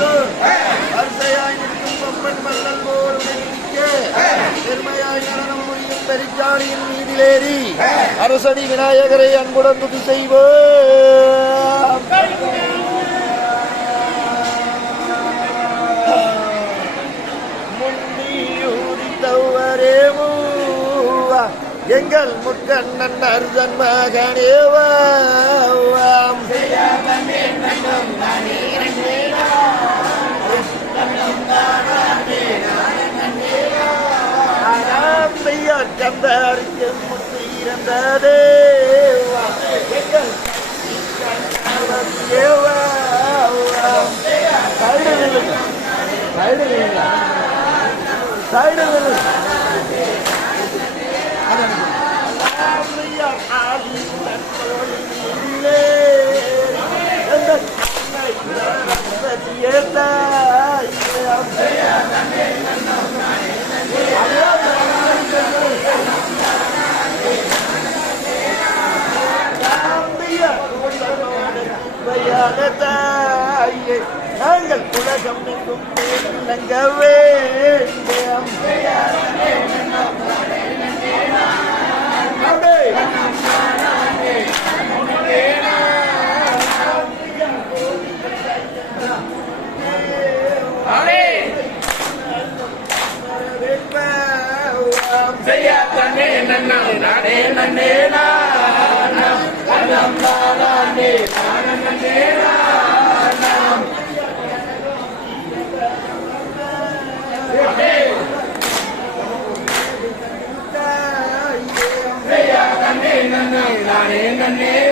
கொண்டு வரிசையாய் நிற்கும் கொம்பன் மன்னன் போல் நிற்க பெருமையாய் நடனம் புரியும் பெருஞ்சாணியின் மீதிலேறி அரசடி விநாயகரை அன்புடன் துதி செய்வோம் எங்கள் முக்கண்ணன் அர்ஜன் மகனேவாம் இறந்தார் கந்தருக்கு முத்து இறந்ததே எங்கள் தேவாம் சைடு சைடு நில்லுங்க நாங்கள் உலகம் எங்கும் விளங்க வேண்டும் அப்படியே செய்ய தன்னே நன்னா நானே நன்னே နဲ့လာရင်နဲ့